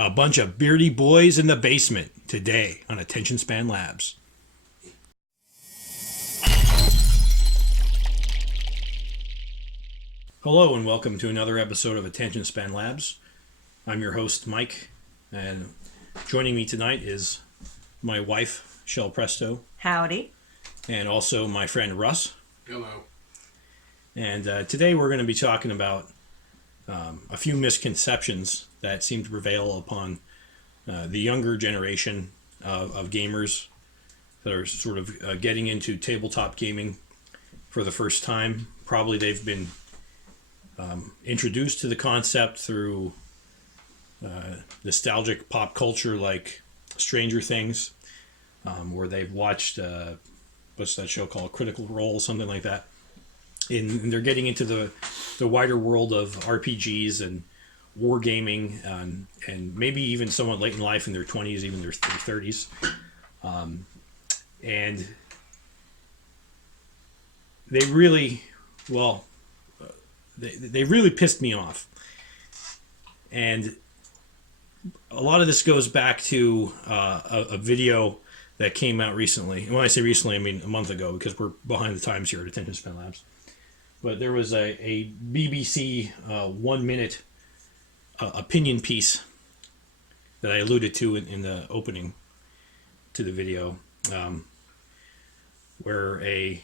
A bunch of beardy boys in the basement today on Attention Span Labs. Hello and welcome to another episode of Attention Span Labs. I'm your host, Mike, and joining me tonight is my wife, Shell Presto. Howdy. And also my friend, Russ. Hello. And today we're going to be talking about a few misconceptions that seem to prevail upon the younger generation of gamers that are sort of getting into tabletop gaming for the first time. Probably they've been introduced to the concept through nostalgic pop culture like Stranger Things, where they've watched, what's that show called? Critical Role, something like that. And they're getting into the wider world of RPGs and wargaming, and maybe even somewhat late in life in their 20s, even their 30s. And they really, they really pissed me off. And a lot of this goes back to a video that came out recently. And when I say recently, I mean a month ago, because we're behind the times here at Attention Span Labs. But there was a BBC 1 minute opinion piece that I alluded to in the opening to the video, where a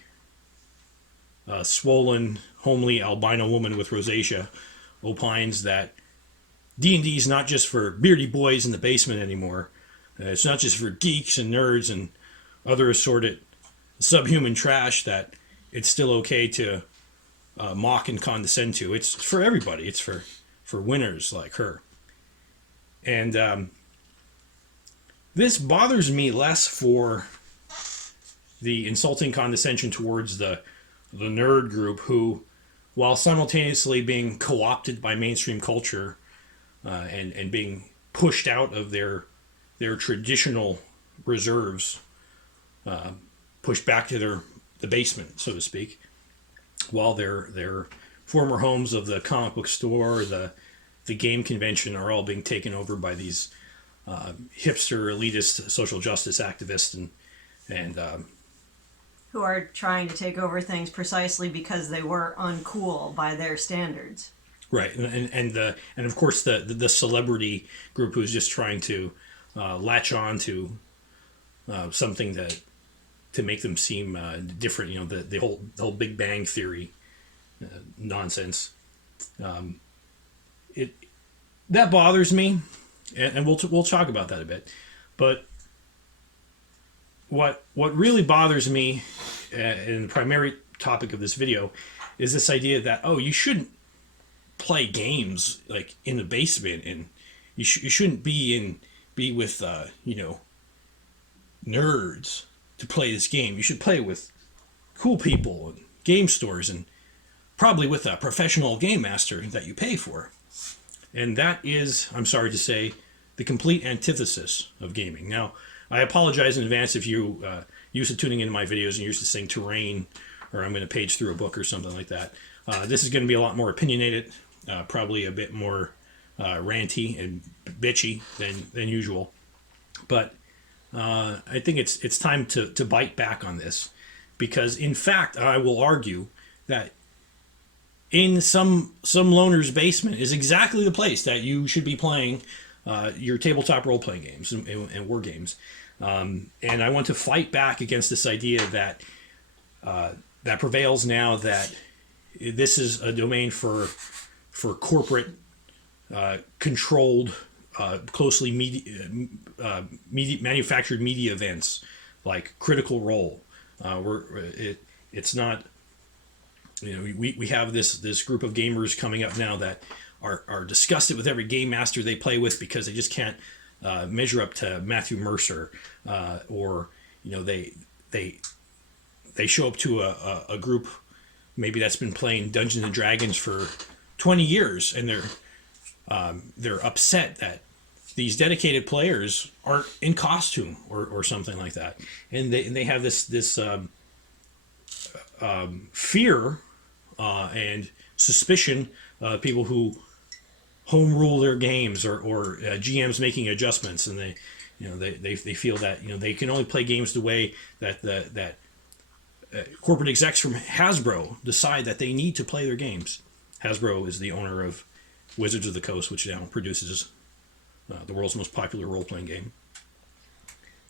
swollen, homely albino woman with rosacea opines that D&D is not just for beardy boys in the basement anymore. It's not just for geeks and nerds and other assorted subhuman trash, that it's still okay to mock and condescend to. It's for everybody. It's for winners like her. And this bothers me less for the insulting condescension towards the nerd group who, while simultaneously being co-opted by mainstream culture and being pushed out of their traditional reserves, pushed back to the basement, so to speak, while their former homes of the comic book store, the game convention are all being taken over by these hipster, elitist, social justice activists and Who are trying to take over things precisely because they were uncool by their standards. Right, and of course the celebrity group who's just trying to latch on to something to make them seem different. You know, the whole Big Bang Theory nonsense. That bothers me, and we'll talk about that a bit. But what really bothers me, and the primary topic of this video, is this idea that you shouldn't play games like in the basement, and you shouldn't be with nerds to play this game. You should play with cool people and game stores, and probably with a professional game master that you pay for. And that is, I'm sorry to say, the complete antithesis of gaming. Now, I apologize in advance if you used to tuning into my videos and used to saying terrain, or I'm going to page through a book or something like that. This is going to be a lot more opinionated, probably a bit more ranty and bitchy than usual. But I think it's time to bite back on this, because in fact I will argue that in some loner's basement is exactly the place that you should be playing your tabletop role-playing games and war games. And I want to fight back against this idea that that prevails now, that this is a domain for corporate controlled, closely manufactured media events like Critical Role. It's not. We have this group of gamers coming up now that are disgusted with every game master they play with because they just can't measure up to Matt Mercer, or they show up to a group maybe that's been playing Dungeons and Dragons for 20 years, and they're upset that these dedicated players aren't in costume or something like that, and they have this fear and suspicion of people who home rule their games, or GMs making adjustments, and they feel that they can only play games the way that corporate execs from Hasbro decide that they need to play their games. Hasbro is the owner of Wizards of the Coast, which now produces the world's most popular role-playing game,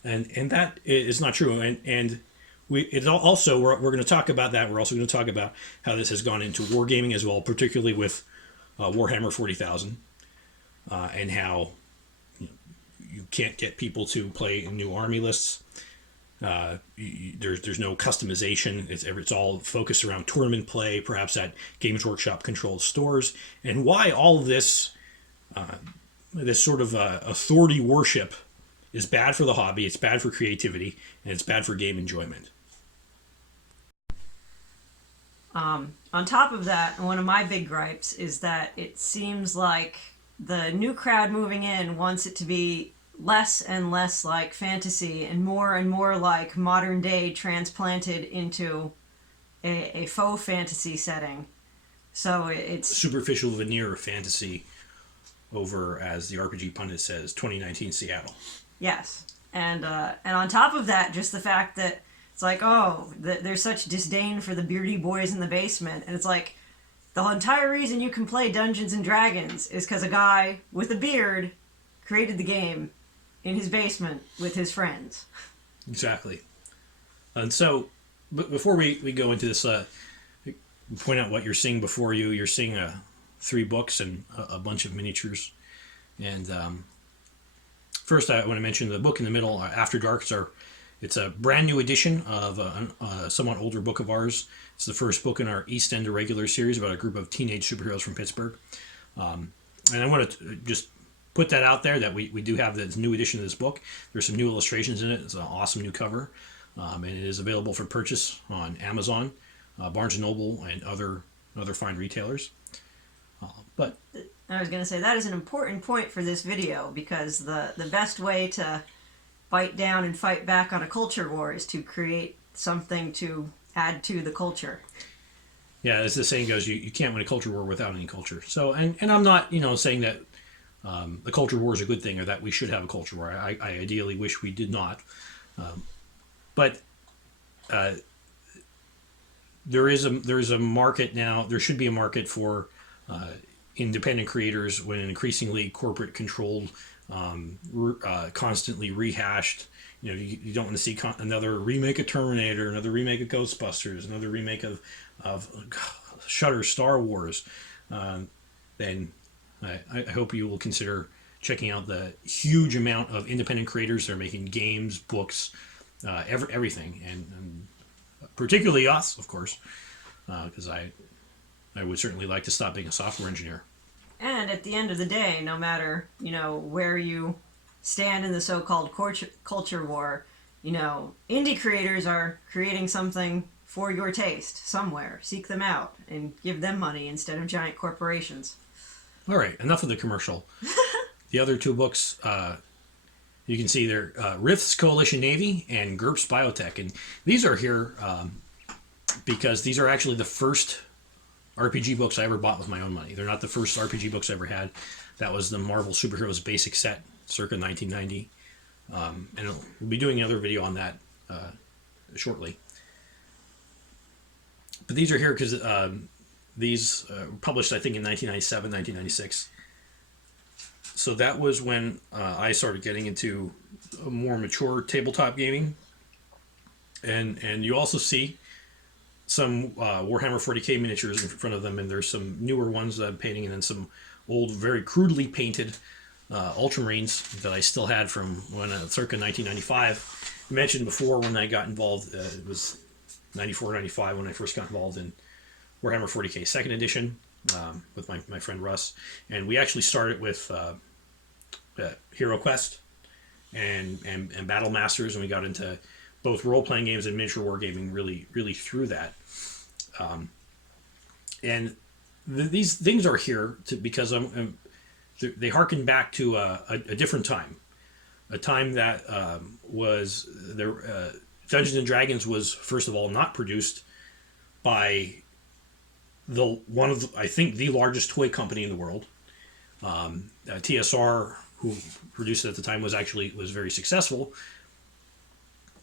and that is not true. And we're going to talk about that. We're also going to talk about how this has gone into wargaming as well, particularly with Warhammer 40,000, and how you can't get people to play new army lists. There's no customization. It's all focused around tournament play, perhaps at Games Workshop controlled stores. And why all of this this sort of authority worship is bad for the hobby, it's bad for creativity, and it's bad for game enjoyment. On top of that, one of my big gripes is that it seems like the new crowd moving in wants it to be less and less like fantasy and more like modern day transplanted into a faux fantasy setting. So it's superficial veneer of fantasy over, as the RPG pundit says, 2019 Seattle. Yes. And on top of that, just the fact that it's like, oh, there's such disdain for the beardy boys in the basement. And it's like, the entire reason you can play Dungeons and Dragons is because a guy with a beard created the game in his basement with his friends. Exactly. And so, before we go into this, point out what you're seeing before you. You're seeing 3 books and a bunch of miniatures. And first, I want to mention the book in the middle, After Dark. It's a brand new edition of a somewhat older book of ours. It's the first book in our East End Irregular series about a group of teenage superheroes from Pittsburgh. And I want to just put that out there, that we do have this new edition of this book. There's some new illustrations in it. It's an awesome new cover. And it is available for purchase on Amazon, Barnes & Noble, and other fine retailers. But I was going to say, that is an important point for this video, because the best way to bite down and fight back on a culture war is to create something to add to the culture. Yeah, as the saying goes, you can't win a culture war without any culture. So, and I'm not, saying that the culture war is a good thing, or that we should have a culture war. I ideally wish we did not. But there is a market now. There should be a market for independent creators when an increasingly corporate controlled, constantly rehashed. You don't want to see another remake of Terminator, another remake of Ghostbusters, another remake of Shudder Star Wars. Then I hope you will consider checking out the huge amount of independent creators that are making games, books, everything, and particularly us, of course, because I would certainly like to stop being a software engineer. And at the end of the day, no matter where you stand in the so-called culture war, indie creators are creating something for your taste somewhere. Seek them out and give them money instead of giant corporations. All right, enough of the commercial. The other 2 books, you can see they're Rifts Coalition Navy and GURPS Biotech. And these are here because these are actually the first RPG books I ever bought with my own money. They're not the first RPG books I ever had. That was the Marvel Superheroes basic set, circa 1990. And we'll be doing another video on that shortly. But these are here because these were published, I think, in 1997, 1996. So that was when I started getting into a more mature tabletop gaming. And you also see some Warhammer 40k miniatures in front of them, and there's some newer ones that I'm painting, and then some old, very crudely painted Ultramarines that I still had from when circa 1995. I mentioned before when I got involved, it was 94, 95 when I first got involved in Warhammer 40k 2nd edition with my friend Russ, and we actually started with Hero Quest and Battle Masters, and we got into both role-playing games and miniature wargaming really through that. And these things are here because they harken back to a different time, a time that was there. Dungeons and Dragons was, first of all, not produced by I think the largest toy company in the world. TSR, who produced it at the time, was very successful,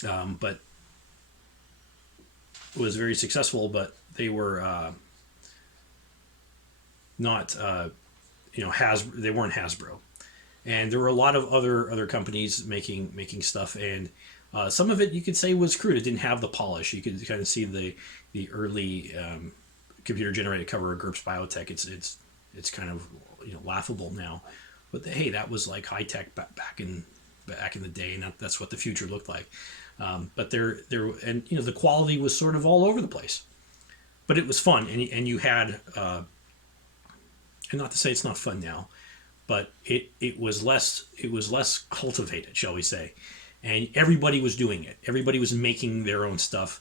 but they were not they weren't Hasbro, and there were a lot of other companies making stuff, and some of it you could say was crude. It didn't have the polish. You could kind of see the early computer generated cover of GURPS Biotech. It's kind of laughable now, but hey, that was like high tech back in the day, and that's what the future looked like. But there and the quality was sort of all over the place, but it was fun, and you had and not to say it's not fun now, but it was less cultivated, shall we say, and everybody was doing it. Everybody was making their own stuff.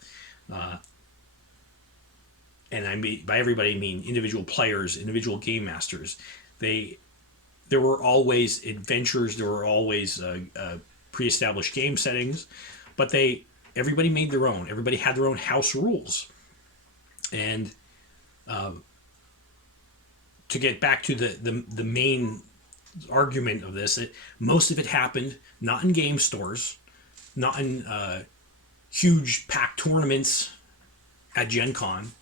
And I mean, by everybody I mean individual players, individual game masters. There were always adventures. There were always pre-established game settings, but everybody made their own. Everybody had their own house rules. And to get back to the main argument of this, most of it happened not in game stores, not in huge packed tournaments at Gen Con.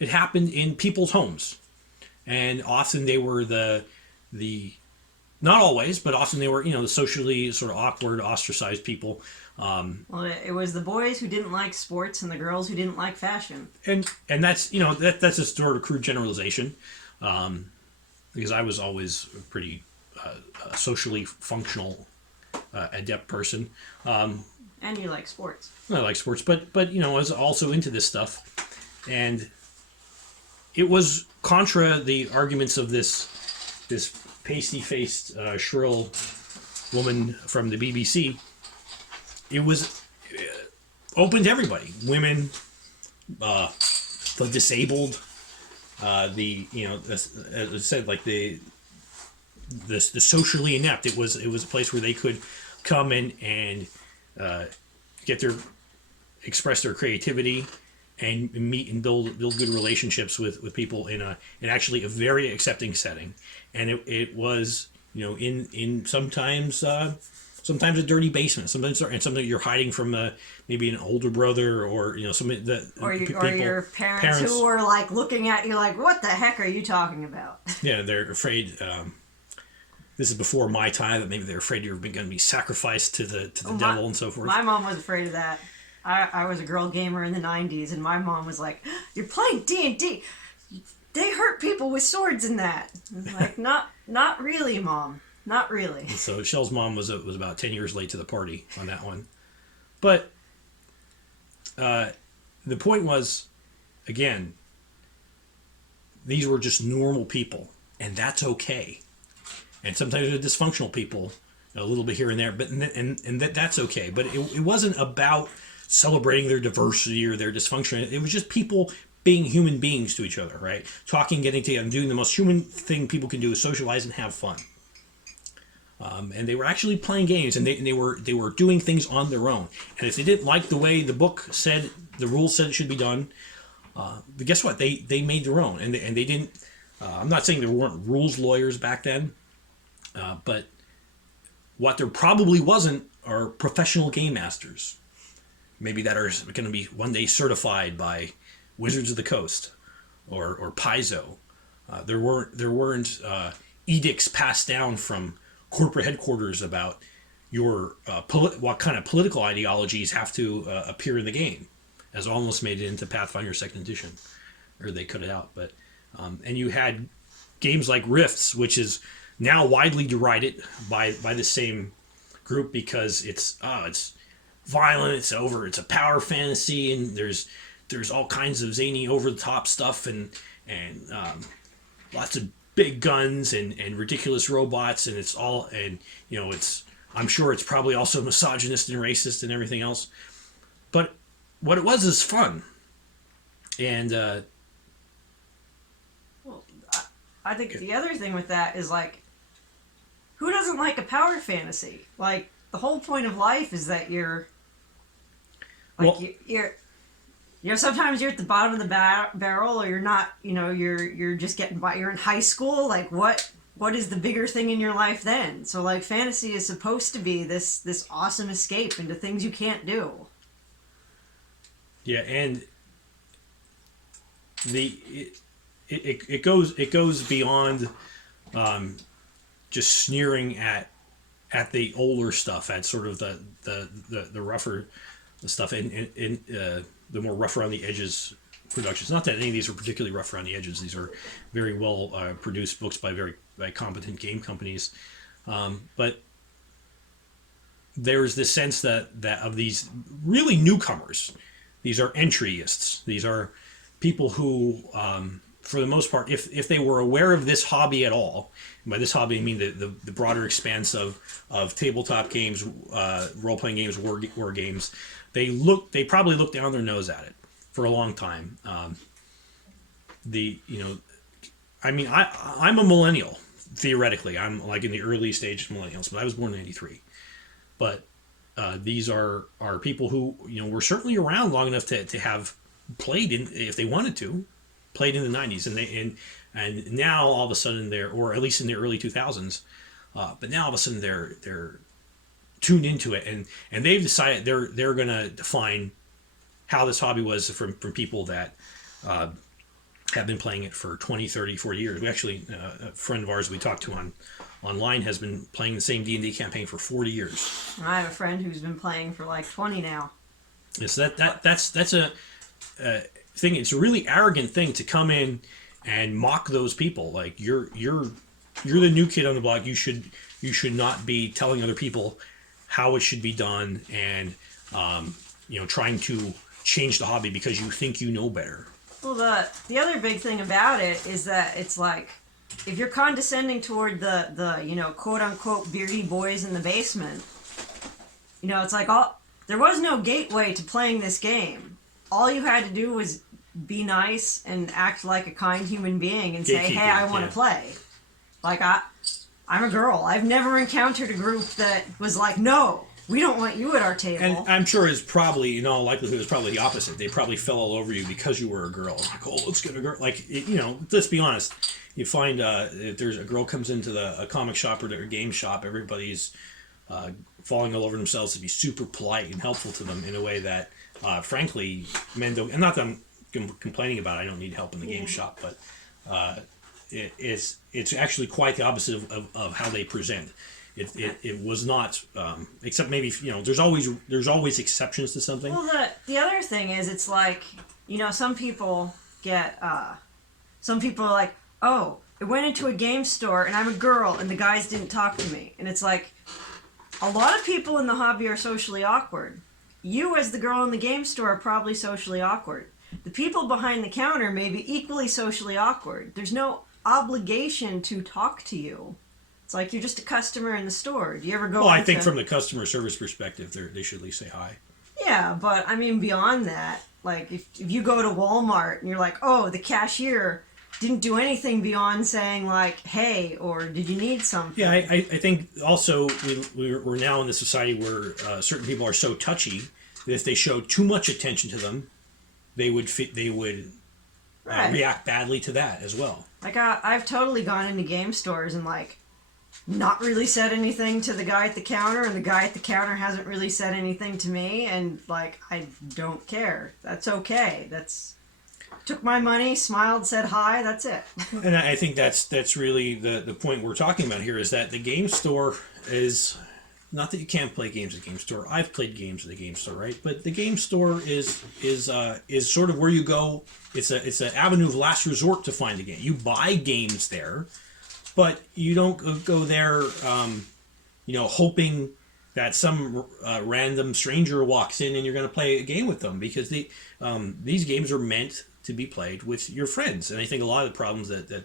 It happened in people's homes, and often they were the not always, but often they were the socially sort of awkward, ostracized people. Well, it was the boys who didn't like sports and the girls who didn't like fashion. And that's that's a sort of crude generalization, because I was always a pretty socially functional, adept person. And you like sports. I like sports, but I was also into this stuff, and it was contra the arguments of this pasty-faced, shrill woman from the BBC. It was open to everybody: women, the disabled, as I said, like the socially inept. It was a place where they could come in and express their creativity and meet and build good relationships with people in actually a very accepting setting. And it was in sometimes a dirty basement, sometimes you're hiding from maybe an older brother or or your parents who were like looking at you like, what the heck are you talking about? Yeah, they're afraid. This is before my time, that maybe they're afraid you're going to be sacrificed to the devil and so forth. My mom was afraid of that. I was a girl gamer in the 90s, and my mom was like, you're playing D&D. They hurt people with swords in that. Like, not really, Mom. Not really. And so Shell's mom was about 10 years late to the party on that one. But the point was, again, these were just normal people, and that's okay. And sometimes they're dysfunctional people, a little bit here and there, but that's okay. But it wasn't about celebrating their diversity or their dysfunction. It was just people being human beings to each other, right? Talking, getting together, and doing the most human thing people can do is socialize and have fun. And they were actually playing games, and they were doing things on their own. And if they didn't like the way the book said, the rules said it should be done, but guess what? They made their own, and they didn't. I'm not saying there weren't rules lawyers back then, but what there probably wasn't are professional game masters. Maybe that are going to be one day certified by Wizards of the Coast or Paizo. There weren't edicts passed down from corporate headquarters about your what kind of political ideologies have to appear in the game, as almost made it into Pathfinder 2nd Edition, or they cut it out. But and you had games like Rifts, which is now widely derided by the same group because it's violent, it's a power fantasy, and there's all kinds of zany over the top stuff and lots of big guns and ridiculous robots, and it's all, and I'm sure it's probably also misogynist and racist and everything else, but what it was is fun. And well, I think the other thing with that is, like, who doesn't like a power fantasy? Like, the whole point of life is that you're like, well, sometimes you're at the bottom of the barrel, or you're not. You're just getting by. You're in high school. Like, what what is the bigger thing in your life then? So like fantasy is supposed to be this awesome escape into things you can't do. Yeah, and it goes beyond just sneering at the older stuff, at sort of the rougher stuff, and the more rough around the edges productions. Not that any of these are particularly rough around the edges. These are very well produced books by very competent game companies, but there's this sense that of these really newcomers. These are entryists. These are people who, for the most part, if they were aware of this hobby at all, and by this hobby I mean the broader expanse of tabletop games, role-playing games, war games, they probably looked down their nose at it for a long time. I'm a millennial, theoretically. I'm like in the early stage of millennials, but I was born in '83. But these are people who were certainly around long enough to have played in, if they wanted to, played in the '90s, and now all of a sudden or at least in the early 2000s, but now all of a sudden they're tuned into it, and they've decided they're going to define how this hobby was from people that have been playing it for 20, 30, 40 years. We actually, a friend of ours we talked to online has been playing the same D&D campaign for 40 years. I have a friend who's been playing for like 20 now. Yes, that's a thing. It's a really arrogant thing to come in and mock those people. Like you're the new kid on the block. You should not be telling other people how it should be done, and trying to change the hobby because you think you know better. Well, the other big thing about it is that it's like, if you're condescending toward the quote unquote beardy boys in the basement, it's like there was no gateway to playing this game. All you had to do was be nice and act like a kind human being and say, hey, I want to play. Like, I'm a girl. I've never encountered a group that was like, no, we don't want you at our table. And I'm sure it's probably, in all likelihood, it's probably the opposite. They probably fell all over you because you were a girl. Like, oh, let's get a girl. Like, let's be honest. You find if there's a girl comes into a comic shop or a game shop, everybody's falling all over themselves to be super polite and helpful to them in a way that, frankly, men don't. And not that I'm complaining about it. I don't need help in the game shop, but it's actually quite the opposite of how they present. It was not, except maybe there's always exceptions to something. Well, the other thing is, it's like some people are like, oh, I went into a game store and I'm a girl and the guys didn't talk to me, and it's like, a lot of people in the hobby are socially awkward. You as the girl in the game store are probably socially awkward. The people behind the counter may be equally socially awkward. There's no obligation to talk to you. It's like you're just a customer in the store. Do you ever go? Well, I think from the customer service perspective, they should at least say hi. Yeah, but I mean beyond that, like if you go to Walmart and you're like, oh, the cashier didn't do anything beyond saying like, hey, or did you need something? Yeah, I think also we're now in a society where certain people are so touchy that if they show too much attention to them, they would react badly to that as well. Like I've totally gone into game stores and like not really said anything to the guy at the counter, and the guy at the counter hasn't really said anything to me, and like I don't care. That's okay. Took my money, smiled, said hi, that's it. And I think that's really the point we're talking about here, is that the game store is not that you can't play games at the game store. I've played games at the game store, right? But the game store is sort of where you go. It's an avenue of last resort to find a game. You buy games there, but you don't go there, hoping that some random stranger walks in and you're going to play a game with them, because these games are meant to be played with your friends. And I think a lot of the problems that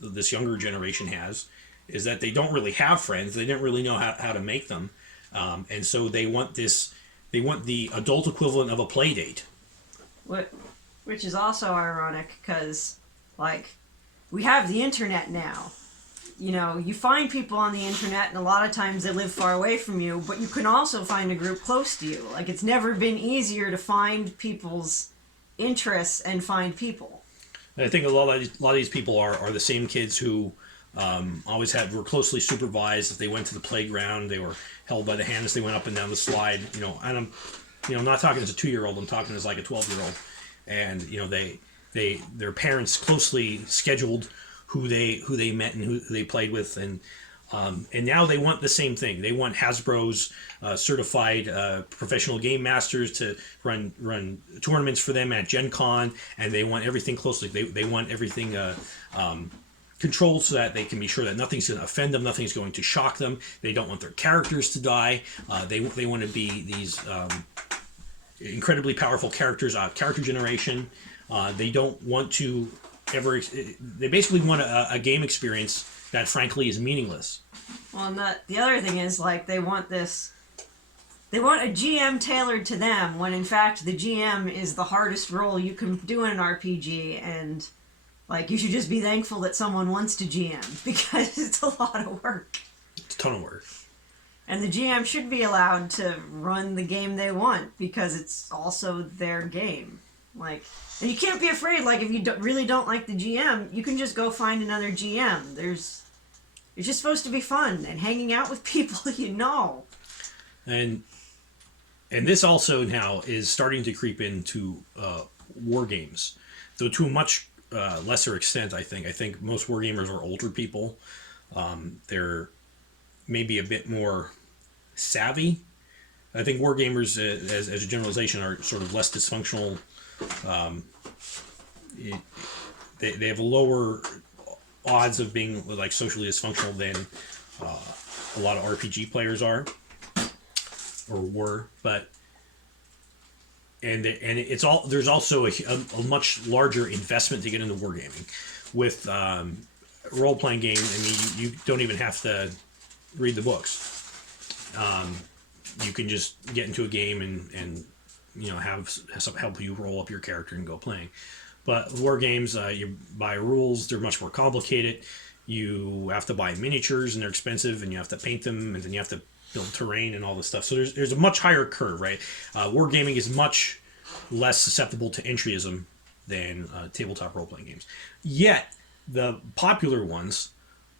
this younger generation has is that they don't really have friends. They don't really know how to make them, and so they want the adult equivalent of a play date. Which is also ironic because, like, we have the internet now. You find people on the internet, and a lot of times they live far away from you, but you can also find a group close to you. Like, it's never been easier to find people's interests and find people. I think a lot of these people are the same kids who always were closely supervised. If they went to the playground, they were held by the hand as they went up and down the slide. You know, and I'm not talking as a 2-year-old. I'm talking as like a 12-year-old, and you know their parents closely scheduled who they met and who they played with, and now they want the same thing. They want Hasbro's certified professional game masters to run tournaments for them at Gen Con, and they want everything closely. They want everything controlled so that they can be sure that nothing's going to offend them, nothing's going to shock them. They don't want their characters to die. They want to be these incredibly powerful characters, character generation. They don't want to ever... They basically want a game experience that frankly is meaningless. Well, and the other thing is, like, they want a GM tailored to them, when in fact the GM is the hardest role you can do in an RPG, and like, you should just be thankful that someone wants to GM, because it's a lot of work. It's a ton of work. And the GM should be allowed to run the game they want, because it's also their game. Like, and you can't be afraid, like, if you really don't like the GM, you can just go find another GM. It's just supposed to be fun and hanging out with people you know. And this also now is starting to creep into war games, though to a much lesser extent. I think most war gamers are older people. They're maybe a bit more savvy. I think war gamers, as a generalization, are sort of less dysfunctional. They have a lower odds of being like socially dysfunctional than a lot of RPG players are or were, but it's all, there's also a much larger investment to get into wargaming. With role-playing game, I mean, you don't even have to read the books. You can just get into a game and you know, have some help you roll up your character and go playing. But war games, you buy rules, they're much more complicated. You have to buy miniatures and they're expensive, and you have to paint them, and then you have to build terrain and all this stuff. So there's a much higher curve, right? Wargaming is much less susceptible to entryism than tabletop role-playing games. Yet, the popular ones,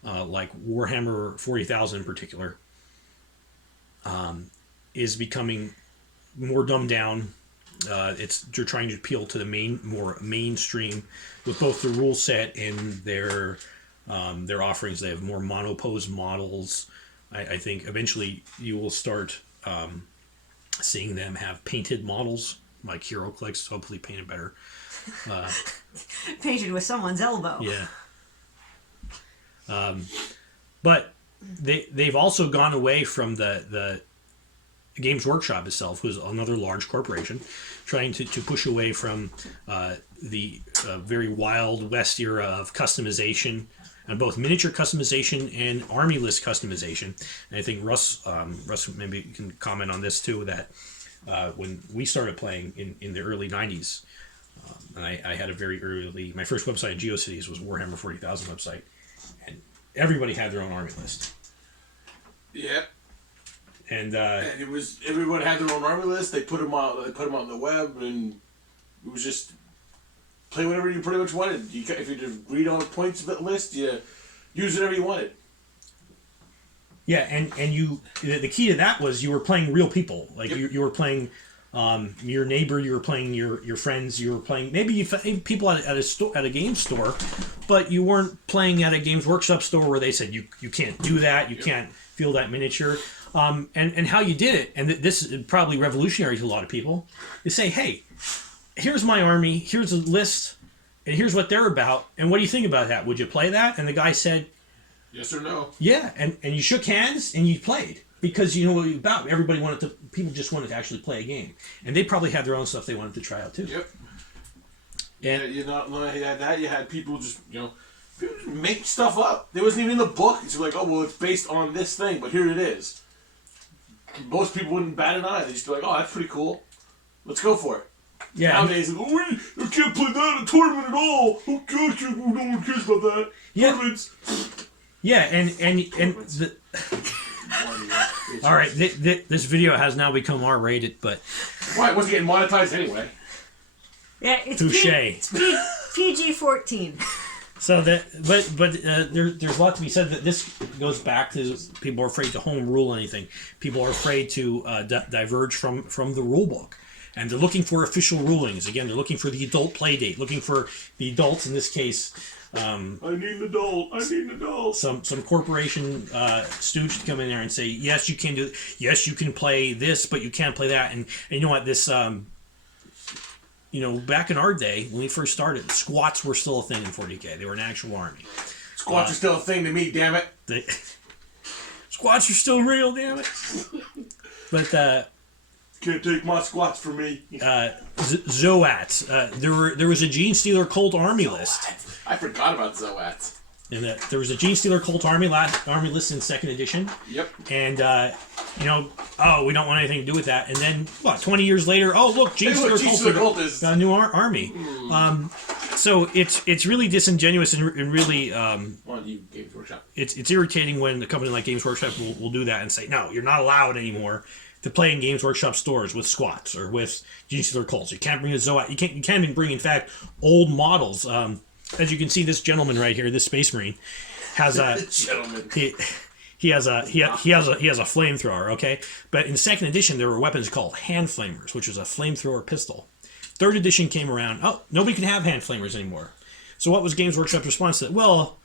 like Warhammer 40,000 in particular, is becoming more dumbed down. You're trying to appeal to the more mainstream with both the rule set and their offerings. They have more monopose models. I think eventually you will start seeing them have painted models, like HeroClix, hopefully painted better. Painted with someone's elbow. Yeah. But they've also gone away from the Games Workshop itself, who's another large corporation, trying to push away from the very Wild West era of customization, and both miniature customization and army list customization. And I think Russ maybe you can comment on this too, that when we started playing in the early 90s, and I had my first website in GeoCities was Warhammer 40,000 website, and everybody had their own army list. Yeah. And it was, everyone had their own army list. They put them out. They put them on the web, and it was just play whatever you pretty much wanted. If you did read all the points of that list, you use whatever you wanted. Yeah, and you, the key to that was you were playing real people. Like, you were playing your neighbor, you were playing your friends, you were playing maybe people at a game store, but you weren't playing at a Games Workshop store where they said you can't do that, you can't feel that miniature. And how you did it, and this is probably revolutionary to a lot of people, is say, hey, here's my army, here's a list, and here's what they're about, and what do you think about that? Would you play that? And the guy said, yes or no. Yeah, and you shook hands, and you played. Because you know what it was about. People just wanted to actually play a game. And they probably had their own stuff they wanted to try out, too. Yep. Yeah, you had that, you had people just, people just make stuff up. It wasn't even in the book. It's like, oh, well, it's based on this thing, but here it is. Most people wouldn't bat an eye. They'd just be like, oh, that's pretty cool. Let's go for it. Yeah. Nowadays, like, oh, you can't play that in a tournament at all. Oh, gosh, no one cares about that. Yeah. Tournaments. Yeah, and the... All right, this video has now become R-rated, but... Why? It wasn't getting monetized anyway. Yeah, it's touche. PG-14. So that, there's a lot to be said that this goes back to people are afraid to home rule anything. People are afraid to diverge from the rule book, and they're looking for official rulings. Again, they're looking for the adult play date, looking for the adults in this case. I need an adult. I need an adult. Some corporation stooge to come in there and say, yes, you can do. Yes, you can play this, but you can't play that. And you know what? This. Back in our day, when we first started, squats were still a thing in 40K. They were an actual army. Squats are still a thing to me, damn it. Squats are still real, damn it. But can't take my squats from me. Zoats. There was a Gene Stealer cult army list. I forgot about Zoats. And there was a Gene Stealer cult army list in 2nd edition. Yep. And we don't want anything to do with that. And then 20 years later, look, Gene Stealer cult is a new army. So it's really disingenuous and really Games Workshop. It's irritating when a company like Games Workshop will do that and say, no, you're not allowed anymore to play in Games Workshop stores with squats or with Gene Stealer cults. You can't bring a Zoat. You can't even bring, in fact, old models. As you can see, this gentleman right here, this Space Marine, has a he has a flamethrower. Okay, but in 2nd edition there were weapons called hand flamers, which was a flamethrower pistol. 3rd edition came around. Oh, nobody can have hand flamers anymore. So what was Games Workshop's response to that? Well,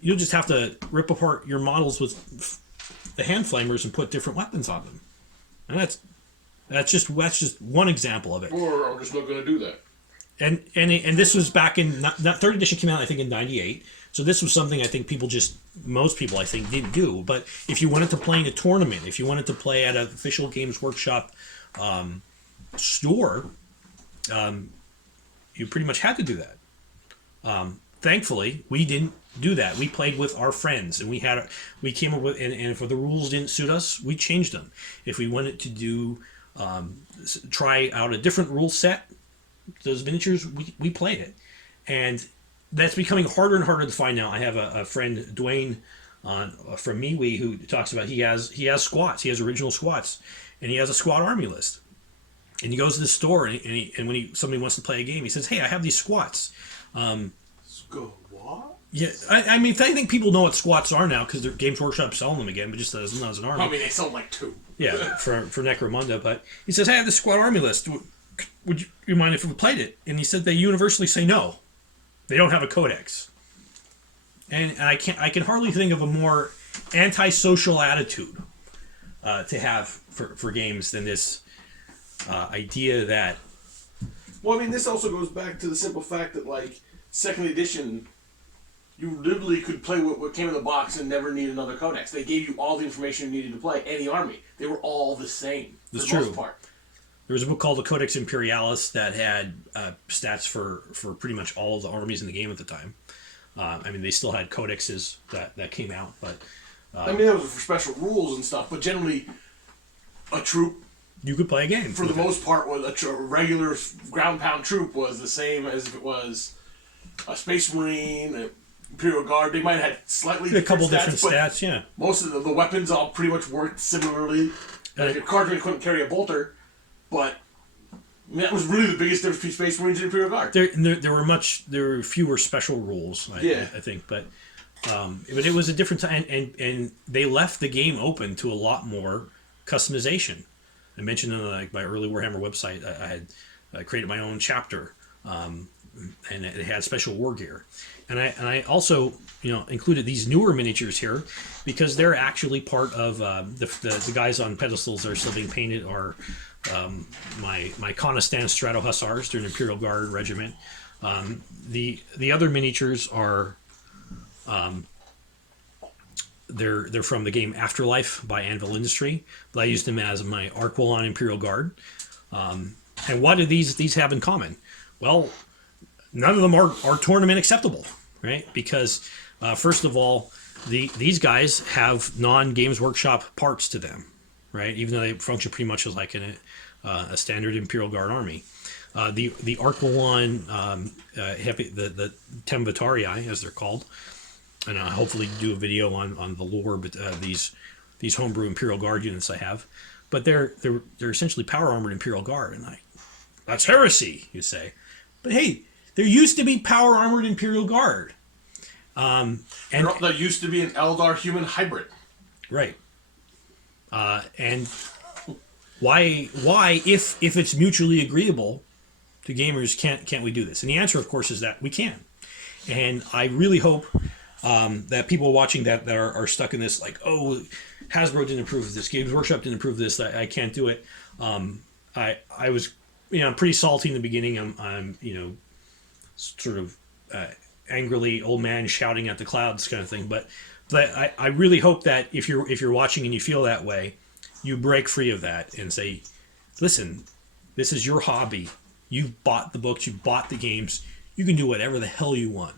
you'll just have to rip apart your models with the hand flamers and put different weapons on them, and that's just one example of it. Or I'm just not going to do that. And this was back in 3rd edition came out I think in '98. So this was something I think most people I think didn't do. But if you wanted to play in a tournament, if you wanted to play at an official Games Workshop store, you pretty much had to do that. Thankfully, we didn't do that. We played with our friends, and we came up with and if the rules didn't suit us, we changed them. If we wanted to do try out a different rule set. Those miniatures, we played it, and that's becoming harder and harder to find now. I have a friend, Dwayne, from MeWe, who talks about he has squats, he has original squats, and he has a squat army list. And he goes to the store, and when somebody wants to play a game, he says, "Hey, I have these squats." What? Yeah, I mean, I think people know what squats are now because Games Workshop selling them again, but just as an army. I mean, they sold like 2. Yeah, for Necromunda, but he says, "Hey, I have this squat army list. Would you mind if we played it?" And he said they universally say no. They don't have a codex. And I can hardly think of a more antisocial attitude to have for games than this idea that. Well, I mean, this also goes back to the simple fact that, like, 2nd edition, you literally could play what came in the box and never need another codex. They gave you all the information you needed to play any army. They were all the same for the most part. There was a book called the Codex Imperialis that had stats for pretty much all of the armies in the game at the time. I mean, they still had codexes that came out, but... I mean, that was for special rules and stuff, but generally, a troop... You could play a game. For the most part, was a regular ground pound troop was the same as if it was a Space Marine, an Imperial Guard. They might have had slightly different a couple different stats, yeah. Most of the weapons all pretty much worked similarly. Like, your Cardinal couldn't carry a bolter. But I mean, that was really the biggest difference between Space Marines and Imperial Guard. There were fewer special rules, I think, but it was a different time, and they left the game open to a lot more customization. I mentioned on my early Warhammer website, I created my own chapter, and it had special war gear, and I also included these newer miniatures here because they're actually part of the guys on pedestals that are still being painted are. My condescending Strato Hussars. They're an Imperial Guard regiment. The other miniatures are they're from the game Afterlife by Anvil Industry, but I used them as my Arquilon Imperial Guard. And what do these have in common? Well, none of them are tournament acceptable, right? Because first of all, these guys have non-Games Workshop parts to them, right? Even though they function pretty much as like a standard Imperial Guard army. The Arquilon the Temvatarii, as they're called, and I'll hopefully do a video on the lore, but these homebrew Imperial Guard units I have, but they're essentially power armored Imperial Guard, and that's heresy, you say. But hey, There used to be power armored Imperial Guard. And There used to be an Eldar human hybrid. right. And why if it's mutually agreeable to gamers, can't we do this? And the answer, of course, is that we can. And I really hope that people watching that are stuck in this, like, oh, Hasbro didn't approve of this, Games Workshop didn't approve of this, I can't do it. I was, I'm pretty salty in the beginning. I'm sort of angrily old man shouting at the clouds kind of thing. But I really hope that if you're watching and you feel that way, you break free of that and say, listen, this is your hobby. You've bought the books, you bought the games, you can do whatever the hell you want.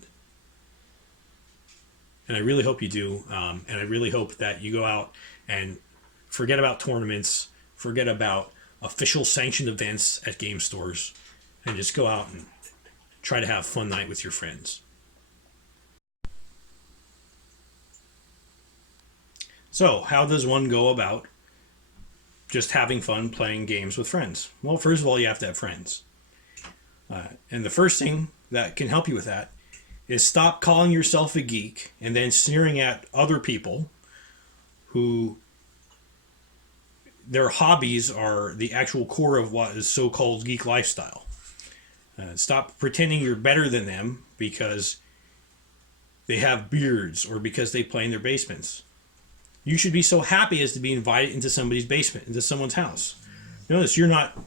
And I really hope you do. And I really hope that you go out and forget about tournaments, forget about official sanctioned events at game stores, and just go out and try to have a fun night with your friends. So, how does one go about just having fun playing games with friends? Well, first of all, you have to have friends. And the first thing that can help you with that is stop calling yourself a geek and then sneering at other people who their hobbies are the actual core of what is so-called geek lifestyle. Stop pretending you're better than them because they have beards or because they play in their basements. You should be so happy as to be invited into somebody's basement, into someone's house. Notice you're not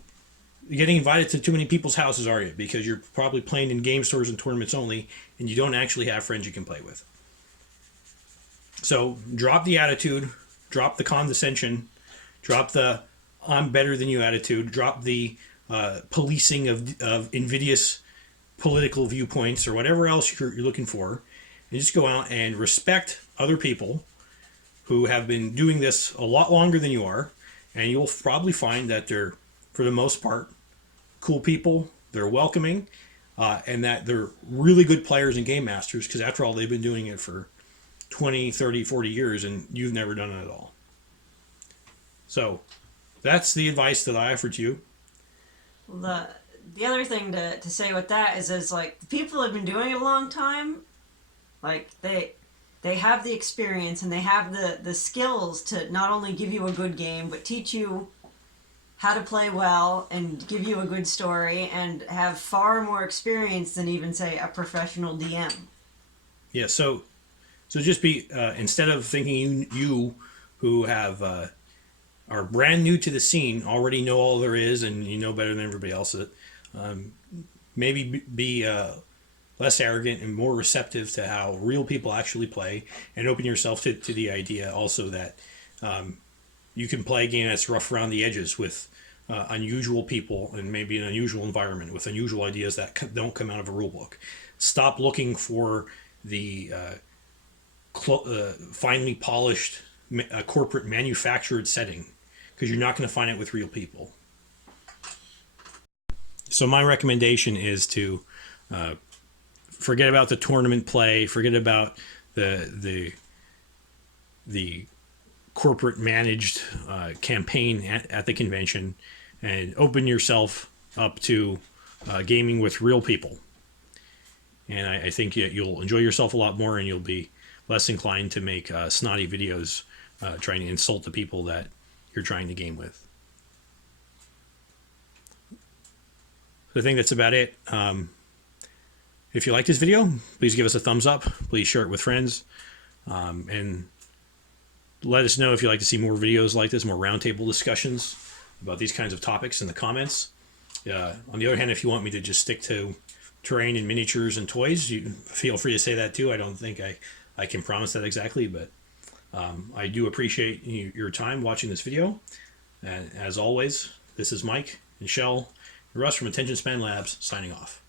getting invited to too many people's houses, are you? Because you're probably playing in game stores and tournaments only, and you don't actually have friends you can play with. So drop the attitude, drop the condescension, drop the I'm better than you attitude, drop the policing of invidious political viewpoints or whatever else you're looking for, and just go out and respect other people who have been doing this a lot longer than you are, and you'll probably find that they're, for the most part, cool people, they're welcoming, and that they're really good players and game masters, because after all, they've been doing it for 20, 30, 40 years, and you've never done it at all. So that's the advice that I offer to you. The other thing to say with that is like, the people who have been doing it a long time, like, they have the experience and they have the skills to not only give you a good game, but teach you how to play well and give you a good story, and have far more experience than even, say, a professional DM. Yeah, so just be, instead of thinking you who have are brand new to the scene, already know all there is and you know better than everybody else, maybe be less arrogant and more receptive to how real people actually play, and open yourself to the idea also that you can play a game that's rough around the edges with unusual people and maybe an unusual environment with unusual ideas that don't come out of a rule book. Stop looking for the finely polished corporate manufactured setting, because you're not going to find it with real people. So my recommendation is to forget about the tournament play, forget about the corporate managed campaign at the convention, and open yourself up to gaming with real people. And I think you'll enjoy yourself a lot more, and you'll be less inclined to make snotty videos trying to insult the people that you're trying to game with. So I think that's about it. If you like this video, please give us a thumbs up. Please share it with friends. And let us know if you'd like to see more videos like this, more roundtable discussions about these kinds of topics in the comments. On the other hand, if you want me to just stick to terrain and miniatures and toys, you feel free to say that too. I don't think I can promise that exactly, but I do appreciate your time watching this video. And as always, this is Mike and Shell, Russ from Attention Span Labs, signing off.